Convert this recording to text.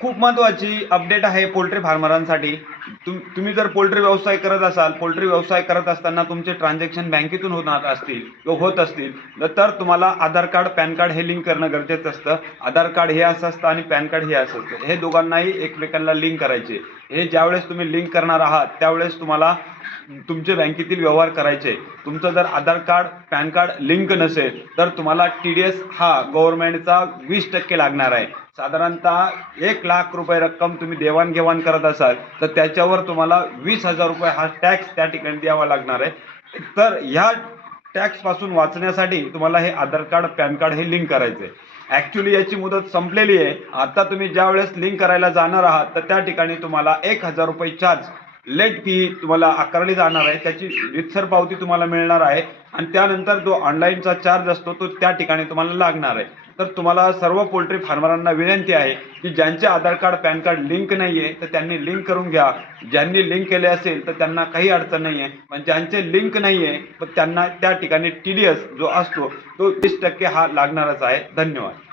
खूप महत्त्वाची अपडेट आहे पोल्ट्री फार्मरांसाठी तुम तुम्ही जर पोल्ट्री व्यवसाय करत असाल पोल्ट्री व्यवसाय करत असताना तुमचे ट्रान्झॅक्शन बँकेतून होणार असतील किंवा होत असतील तर- तर तुम्हाला आधार कार्ड पॅन कार्ड हे लिंक करणं गरजेचं असतं. आधार कार्ड हे असं असतं आणि पॅन कार्ड हे असं असतं. हे दोघांनाही एकमेकांना लिंक करायचे. हे ज्यावेळेस तुम्ही लिंक करणार आहात त्यावेळेस तुम्हाला तुमचे बँकेतील व्यवहार करायचे. तुमचं जर Aadhaar card pan card link नसेल तर तुम्हाला टी डी एस हा गव्हर्नमेंटचा वीस टक्के लागणार आहे. साधारणतः एक लाख रुपये रक्कम तुम्ही देवाणघेवाण करत असाल तर त्याच्यावर तुम्हाला वीस हजार रुपये हा टॅक्स त्या ठिकाणी द्यावा लागणार आहे. तर ह्या टॅक्सपासून वाचण्यासाठी तुम्हाला हे आधार कार्ड पॅन कार्ड हे लिंक करायचं आहे. ॲक्च्युली याची मुदत संपलेली आहे. आता तुम्ही ज्या वेळेस लिंक करायला जाणार आहात तर त्या ठिकाणी तुम्हाला एक हजार रुपये चार्ज लेट फी तुम्हाला आकारली जाणार आहे त्याची रितसर पावती तुम्हाला मिळणार आहे आणि त्यानंतर जो ऑनलाईनचा चार्ज असतो तो त्या ठिकाणी तुम्हाला लागणार आहे. तर तुम्हाला सर्व पोल्ट्री फार्मरांना विनंती आहे की ज्यांचे Aadhaar card pan card link नाही आहे तर त्यांनी लिंक करून घ्या. ज्यांनी लिंक केले असेल तर त्यांना काही अडचण नाही आहे पण ज्यांचे लिंक नाही आहे तर त्यांना त्या ठिकाणी टी डी एस जो असतो तो वीस टक्के हा लागणारच आहे. धन्यवाद.